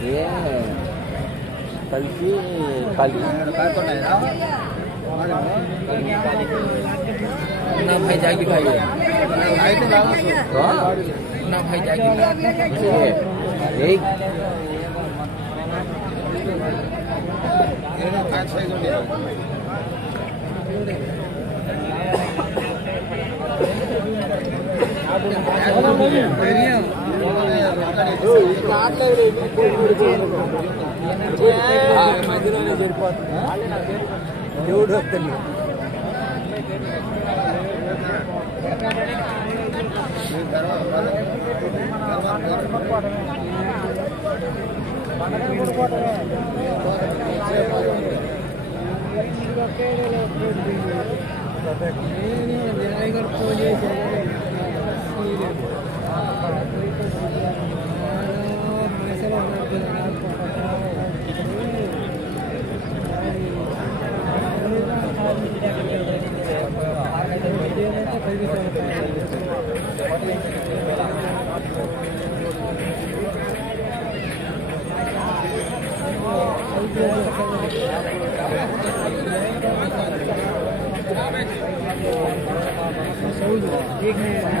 ఏ కలిసి ఖాళీ ना भाई जागी भाई ना भाई जागी एक మధ్యలోనే సరిపోతుంది దేవుడు వస్తుంది ఖచ్చితంగా అది एक है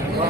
నా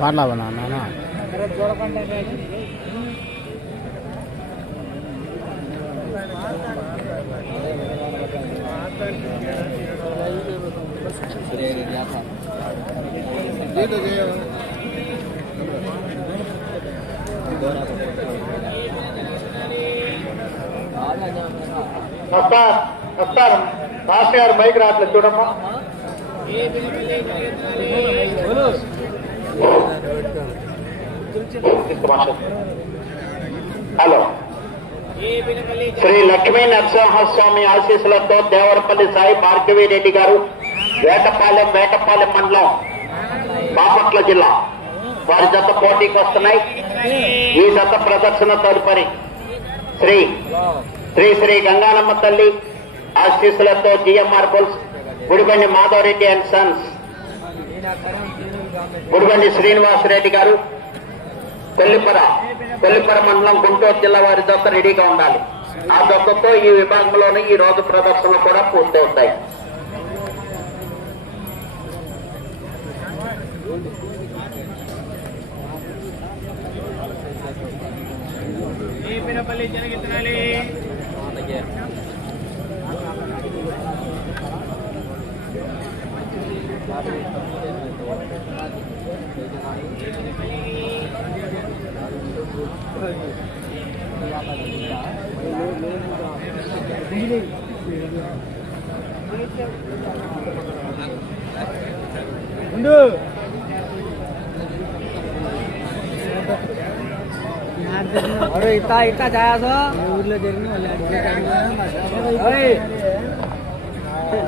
పాటలు నాన్న? నమస్కారం. మాస్టర్ గారు మైక్ రావట్లేదు. చూడమ్మా. హలో. శ్రీ లక్ష్మీ నరసింహస్వామి ఆశీస్సులతో దేవరపల్లి సాయి భార్గవి రెడ్డి గారు వేటపాలెం వేటపాలెం మండలం బాపట్ల జిల్లా. వారి జత పోటీకి వస్తున్నాయి. ఈ జత ప్రదర్శన తదుపరి శ్రీ శ్రీ శ్రీ గంగానమ్మ తల్లి ఆశీస్సులతో GMR bulls Gudibandi Madhavareddy and sons. Gudibandi Srinivasareddy garu. Kollipara Kollipara మండలం గుంటూరు జిల్లా వారి దొక్క రెడీగా ఉండాలి. ఆ దొక్కతో ఈ విభాగంలోనే ఈ రోజు ప్రదర్శనలు కూడా పూర్తవుతాయి. Thank you. ఉండు అరే ఇట్టా ఇట్టా జాయాసో ఊర్లో జరిగిన వీడు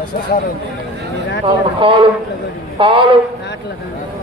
చేసిన మనం మ్యాట్ జరిగిన తెలిసి బాబా పెట్టాడు వెళ్ళి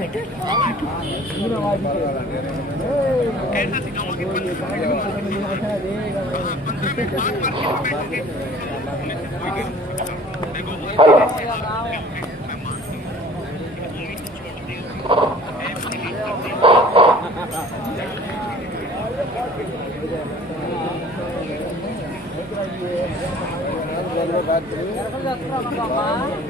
Terima kasih.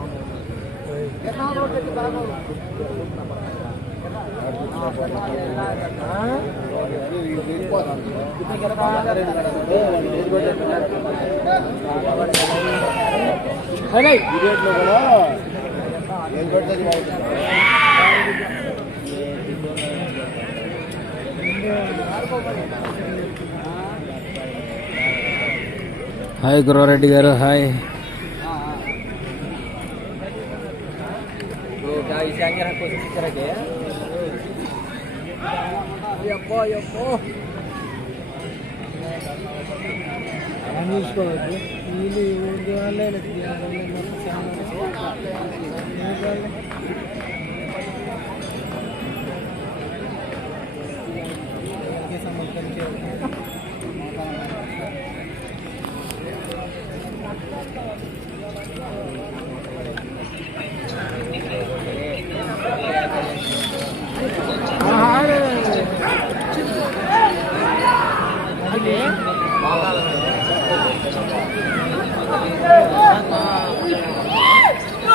అమ్మరా కూడా ఏం హాయ్ గురవరెడ్డి గారు హాయ్. చూసుకోవద్దు వీళ్ళు ఊరికి వాళ్ళే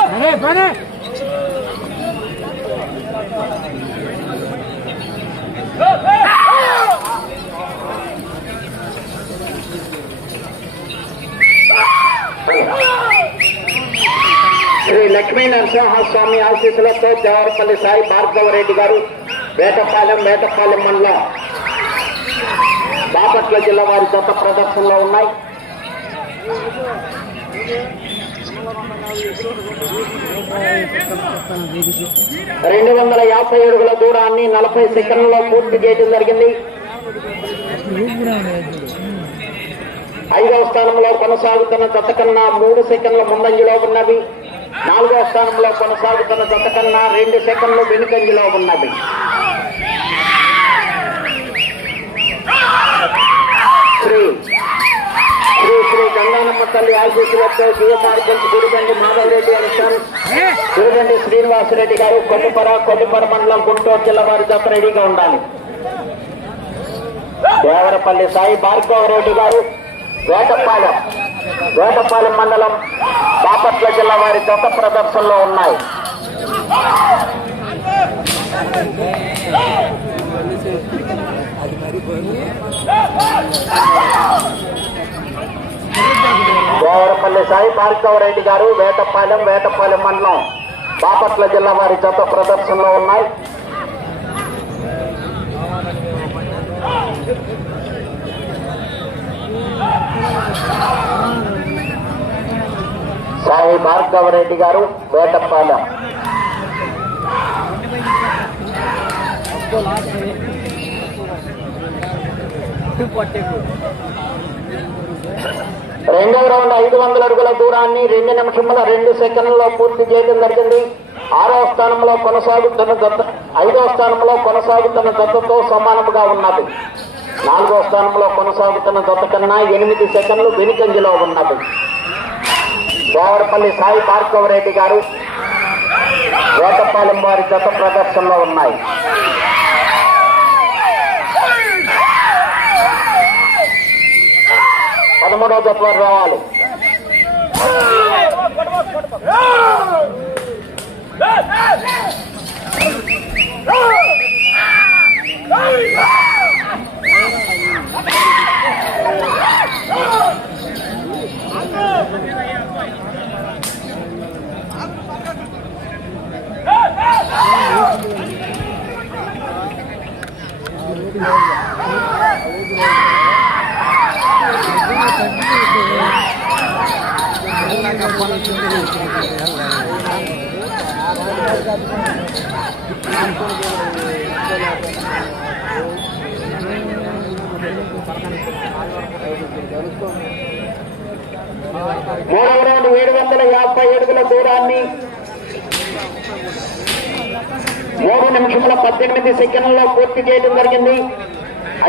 అరే పనే శ్రీ లక్ష్మీ నరసింహస్వామి ఆశీస్సులతో జవహర్పల్లి సాయి భార్గవ రెడ్డి గారు వేటపాలెం వేటపాలెం మండలం బాపట్ల జిల్లా వారి జత ప్రదర్శనలో ఉన్నాయి. రెండు వందల యాభై అడుగుల దూరాన్ని నలభై సెకండ్లలో పూర్తి చేయడం జరిగింది. ఐదవ స్థానంలో కొనసాగుతున్న గత కన్నా మూడు సెకండ్ల ముందంజలో ఉన్నవి. నాలుగవ స్థానంలో కొనసాగుతున్న జత కన్నా రెండు సెకండ్లు వెనుకంజలో ఉన్నవి శ్రీ శ్రీ శ్రీ గంగానమ్మ తల్లి ఆశీస్సులతో జీవమార్గంచి గుడిబండి మాధవరెడ్డి అనుష్ఠానం గుడిబండి శ్రీనివాసరెడ్డి గారు కొల్లిపర కొల్లిపర మండలం గుంటూరు జిల్లా వారి జత రెడీగా ఉండాలి. దేవరపల్లి సాయి భార్గవరెడ్డి గారు వేటపాలెం. వేటపాలెం మండలం బాపట్ల జిల్లా వారి జత ప్రదర్శనలో ఉన్నాయి. దేవరపల్లి సాయి భార్గవరెడ్డి గారు వేటపాలెం వేటపాలెం మండలం బాపట్ల జిల్లా వారి జత ప్రదర్శనలో ఉన్నాయి. సాయి భార్గవరెడ్డి గారు వేటపాల. రెండవ రౌండ్ ఐదు వందల అడుగుల దూరాన్ని రెండు నిమిషముల రెండు సెకండ్లలో పూర్తి చేయడం జరిగింది. ఆరో స్థానంలో కొనసాగుతున్న జత ఐదవ స్థానంలో కొనసాగుతున్న జతతో సమానముగా ఉన్నది. నాలుగో స్థానంలో కొనసాగుతున్న జత కన్నా ఎనిమిది సెకండ్లు వెనుకంజలో ఉన్నది. దేవరపల్లి సాయి భార్గవరెడ్డి గారు వేటపాలెం వారి జత ప్రదర్శనలో ఉన్నాయి. పదమూడవ జత వారు రావాలి. మూడవ రౌండ్ ఏడు వందల యాభై అడుగుల దూరాన్ని మూడు నిమిషముల పద్దెనిమిది సెకండ్లలో పూర్తి చేయడం జరిగింది.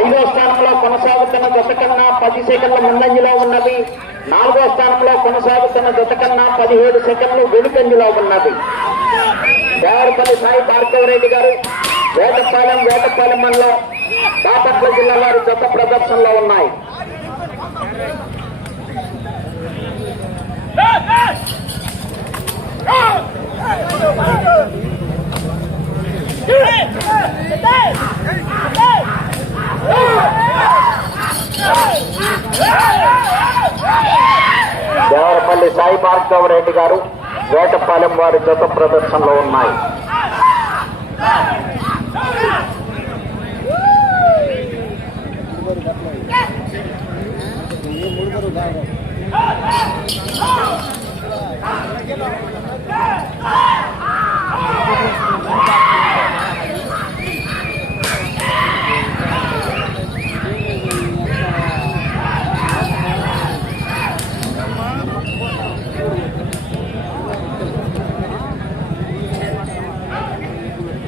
ఐదో స్థానంలో కొనసాగుతున్న జత కన్నా పది సెకండ్ల ముందంజలో ఉన్నది నాలుగో స్థానంలో కొనసాగుతున్న జత కన్నా పదిహేడు సెకండ్లు వెనుకంజలో ఉన్నది దేవరపల్లి సాయి భార్గవరెడ్డి గారు వేటపాలెం వేటపాలెం మండలం బాపట్ల జిల్లా వారి జత ప్రదర్శనలో ఉన్నాయి. దేవరపల్లి సాయి భార్గవరెడ్డి గారు వేటపాలెం వారి జత ప్రదర్శనలో ఉన్నాయి.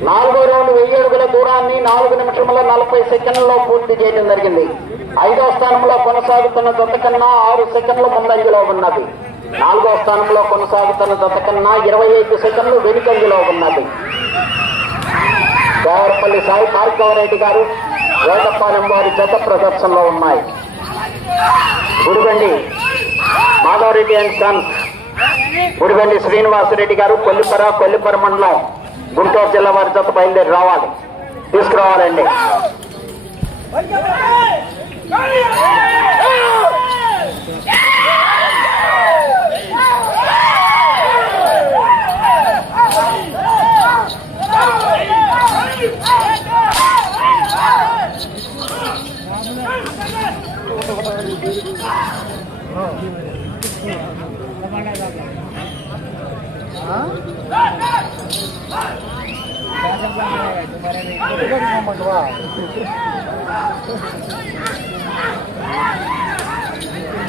నాలుగో రౌండ్ వెయ్యి అడుగుల దూరాన్ని నాలుగు నిమిషముల నలభై సెకండ్లలో పూర్తి చేయడం జరిగింది. ఐదో స్థానంలో కొనసాగుతున్న జత కన్నా ఆరు సెకండ్ల ముందంజలో ఉన్నది. నాలుగో స్థానంలో కొనసాగుతున్న జత కన్నా ఇరవై ఐదు సెకండ్లు వెనుకంజలో ఉన్నది. దేవరపల్లి సాయి భార్గవరెడ్డి గారు వేటపాలెం వారి జత ప్రదర్శనలో ఉన్నాయి. Gudibandi Madhavareddy and sons. Gudibandi Srinivasareddy గారు కొల్లిపర కొల్లిపర మండలం. గుంటూరు జిల్లా వారి జత బయలుదేరి రావాలి. తీసుకురావాలండి.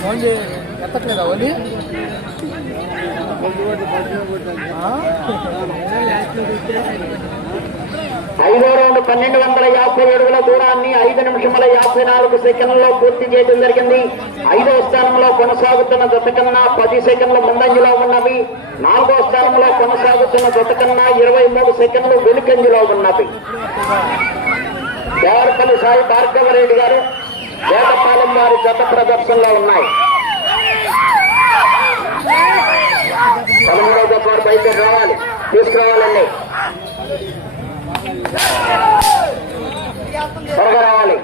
ఓన్లీ ఎత్తట్లేదా ఓన్లీ ఐదో రౌండ్ పన్నెండు వందల యాభై అడుగుల దూరాన్ని ఐదు నిమిషముల యాభై నాలుగు సెకండ్లలో పూర్తి చేయడం జరిగింది. ఐదవ స్థానంలో కొనసాగుతున్న జత కన్నా పది సెకండ్ల ముందంజలో ఉన్నవి నాలుగో స్థానంలో కొనసాగుతున్న జత కన్నా ఇరవై మూడు సెకండ్లు వెనుకంజలో ఉన్నది దేవరపల్లి సాయి భార్గవరెడ్డి గారు వేదపాలెం వారి జత ప్రదర్శనలో ఉన్నాయి. పదమూడవ జత వారు రావాలి. తీసుకురావాలండి. త్వరగా రావాలి.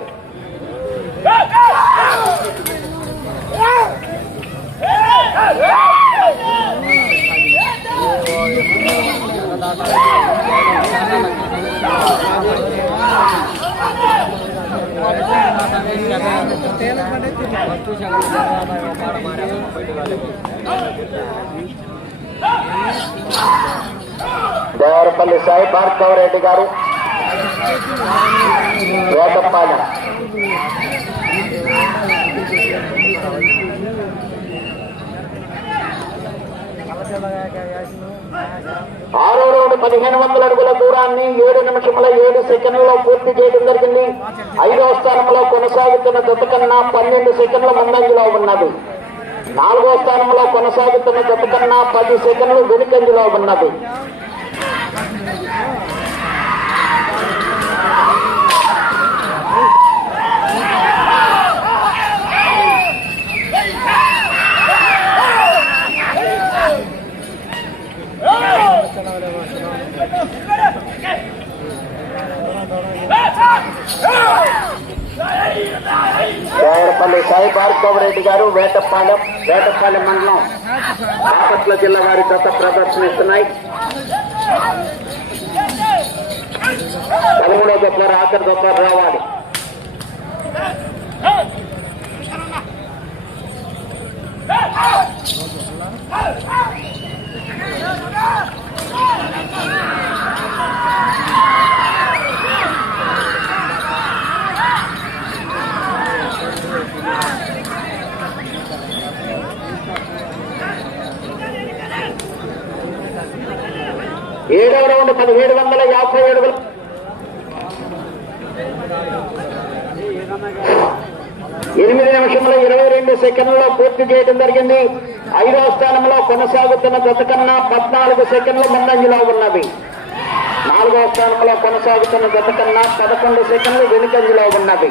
దేవరపల్లి సాయి భార్గవరెడ్డి గారు వేటపాలెం ఆరో రౌండ్ పదిహేను వందల అడుగుల దూరాన్ని ఏడు నిమిషముల ఏడు సెకండ్లలో పూర్తి చేయడం జరిగింది. ఐదవ స్థానంలో కొనసాగుతున్న జత కన్నా పన్నెండు సెకండ్ల ముందంజలో ఉన్నది. నాలుగో స్థానంలో కొనసాగుతున్న జత కన్నా పది సెకండ్లు వెనుకంజలో ఉన్నది. దేవరపల్లి సాయి భార్గవ రెడ్డి గారు వేటపాలెం వేటపాలెం మండలం బాపట్ల జిల్లా వారి గత ప్రదర్శనిస్తున్నాయి. పదమూడవ జత ఆఖరి జత రావాలి. ఏడవ రౌండ్ పదిహేడు వందల యాభై ఏడు ఎనిమిది నిమిషముల ఇరవై రెండు సెకండ్లలో పూర్తి చేయడం జరిగింది. ఐదవ స్థానంలో కొనసాగుతున్న గత కన్నా పద్నాలుగు సెకండ్లు ముందంజలో ఉన్నవి నాలుగవ స్థానంలో కొనసాగుతున్న గత కన్నా పదకొండు సెకండ్లు వెనుకంజలో ఉన్నవి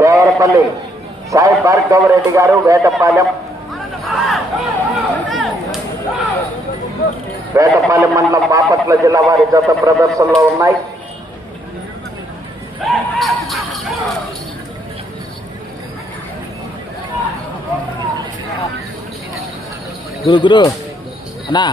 దేవరపల్లి సాయి భార్గవ రెడ్డి గారు వేటపాలెం. వేటపాలెం మండలం బాపట్ల జిల్లా వారి జత ప్రదర్శనలో ఉన్నాయి. గురు గురు. అన్నా.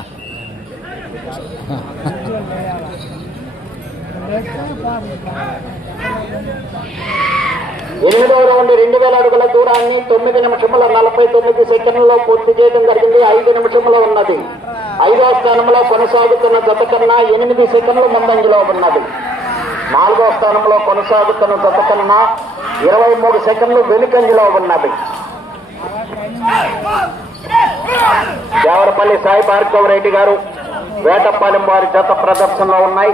ఎనిమిదవ రౌండ్ రెండు వేల అడుగుల దూరాన్ని తొమ్మిది నిమిషముల నలభై తొమ్మిది సెకండ్లలో పూర్తి చేయడం జరిగింది. ఐదు నిమిషంలో ఉన్నది. ఐదవ స్థానంలో కొనసాగుతున్న జత కన్నా ఎనిమిది సెకండ్లు ముందంజలో ఉన్నది. నాలుగవ స్థానంలో కొనసాగుతున్న జత కన్నా ఇరవై మూడు సెకండ్లు వెనుకంజలో ఉన్నది. దేవరపల్లి సాయి భార్గవ రెడ్డి గారు వేటపాలెం వారి జత ప్రదర్శనలో ఉన్నాయి.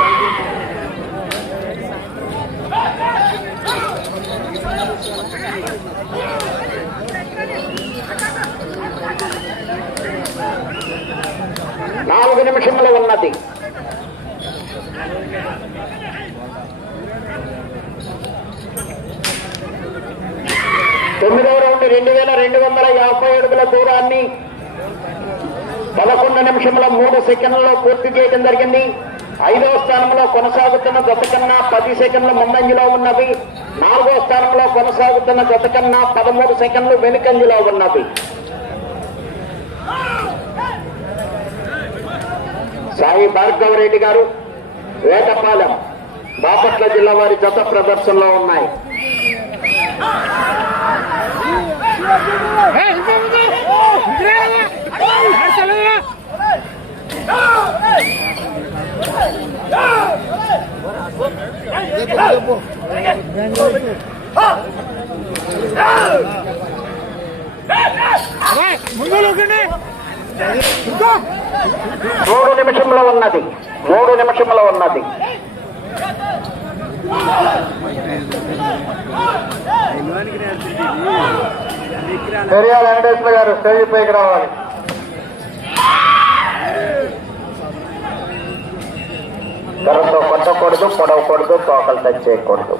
నాలుగు నిమిషములు ఉన్నది. తొమ్మిదవ రౌండ్ రెండు వేల రెండు వందల యాభై అడుగుల దూరాన్ని పదకొండు నిమిషముల మూడు సెకండ్లలో పూర్తి చేయడం జరిగింది. ఐదవ స్థానంలో కొనసాగుతున్న గత కన్నా పది సెకండ్లు ముందంజలో ఉన్నవి. నాలుగో స్థానంలో కొనసాగుతున్న గత కన్నా పదమూడు సెకండ్లు వెనుకంజలో ఉన్నవి. సాయి భార్గవ రెడ్డి గారు వేటపాలెం బాపట్ల జిల్లా వారి జత ప్రదర్శనలో ఉన్నాయి. మూడు నిమిషంలో ఉన్నది. మూడు నిమిషంలో ఉన్నది. పెరియాల వెంకటేశ్వర గారు స్టేజ్ పైకి రావాలి. కర్రతో కొట్టకూడదు పొడవకూడదు తోకలు టచ్ చేయకూడదు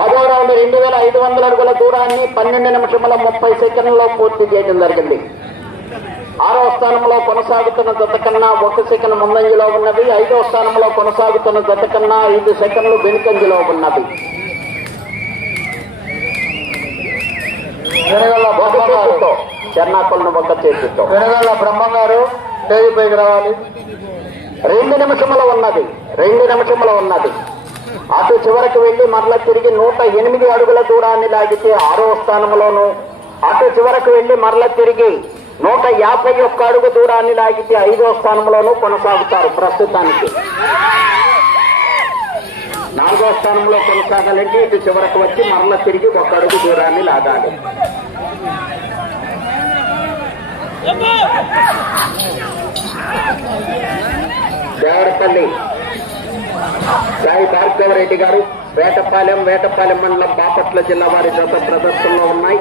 పదో రౌండ్ రెండు వేల ఐదు వందల అడుగుల దూరాన్ని పన్నెండు నిమిషముల ముప్పై సెకండ్లలో పూర్తి చేయడం జరిగింది. ఆరవ స్థానంలో కొనసాగుతున్న జత కన్నా ఒక సెకండ్ ముందంజలో ఉన్నది. ఐదవ స్థానంలో కొనసాగుతున్న జత కన్నా ఐదు సెకండ్లు వెనుకంజలో ఉన్నది. చెన్నాకులను ఒక చేతితో వెనగాల బ్రహ్మం గారు స్టేజ్ పైకి రావాలి. రెండు నిమిషముల ఉన్నది. రెండు నిమిషముల ఉన్నది. అటు చివరికి వెళ్ళి మరల తిరిగి నూట ఎనిమిది అడుగుల దూరాన్ని లాగితే ఆరో స్థానంలోను అటు చివరకు వెళ్ళి మరల తిరిగి నూట యాభై ఒక్క అడుగు దూరాన్ని లాగితే ఐదో స్థానంలోనూ కొనసాగుతారు ప్రస్తుతానికి. నాలుగో స్థానంలో కొనసాగాలంటే ఇటు చివరకు వచ్చి మరల తిరిగి ఒక అడుగు దూరాన్ని లాగాలి. దేవరపల్లి. సాయి భార్గవరెడ్డి గారు వేటపాలెం వేటపాలెం మండలం బాపట్ల జిల్లా వారి జత ప్రదర్శనలో ఉన్నాయి.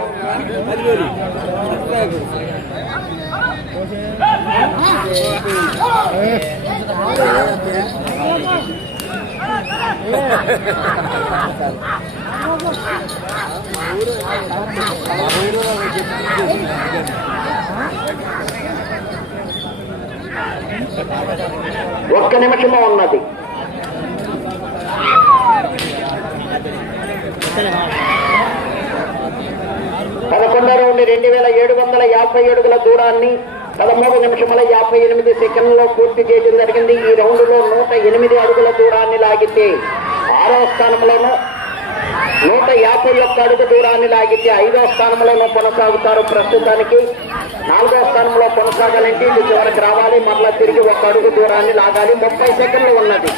ఒక్క నిమిషమో ఉన్నది. పదకొండో నుండి రెండు వేల ఏడు వందల యాభై అడుగుల దూరాన్ని పదమూడు నిమిషముల యాభై ఎనిమిది సెకండ్లలో పూర్తి చేయడం జరిగింది. ఈ రౌండ్లో నూట ఎనిమిది అడుగుల దూరాన్ని లాగితే ఆరో స్థానంలోనూ నూట యాభై ఒక్క అడుగు దూరాన్ని లాగితే ఐదో స్థానంలోనూ కొనసాగుతారు. ప్రస్తుతానికి నాలుగో స్థానంలో కొనసాగాలంటే ఇది చివరికి రావాలి. మరలా తిరిగి ఒక అడుగు దూరాన్ని లాగాలి. ముప్పై సెకండ్లు ఉన్నది.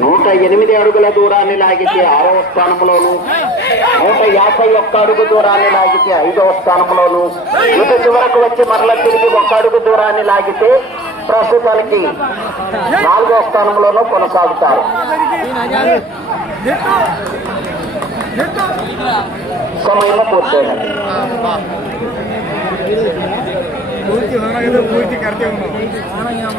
నూట ఎనిమిది అడుగుల దూరాన్ని లాగితే ఆరవ స్థానంలోను నూట యాభై ఒక్క అడుగు దూరాన్ని లాగితే ఐదవ స్థానంలోను. ఇటు చివరకు వచ్చి మరల తిరిగి ఒక్క అడుగు దూరాన్ని లాగితే ప్రస్తుతానికి నాలుగో స్థానంలోనూ కొనసాగుతారు. సమయం పూర్తయినది ಇದು ಪೂರ್ತಿ ಕರ್ತೇವೆ ನಾವು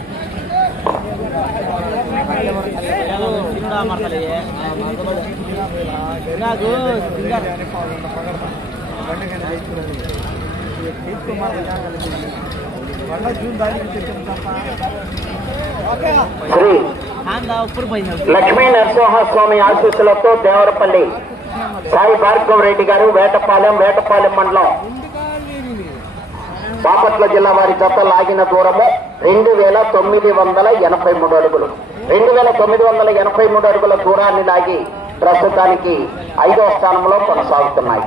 లక్ష్మీ నరసింహస్వామి ఆశీస్సులతో దేవరపల్లి సాయి భార్గవ రెడ్డి గారు వేటపాలెం వేటపాలెం మండలం బాపట్ల జిల్లా వారి జత లాగిన దూరము. రెండు వేల తొమ్మిది వందల ఎనభై మూడు అడుగులు. రెండు వేల తొమ్మిది వందల ఎనభై మూడు అడుగుల దూరాన్ని లాగి ప్రస్తుతానికి ఐదవ స్థానంలో కొనసాగుతున్నాయి.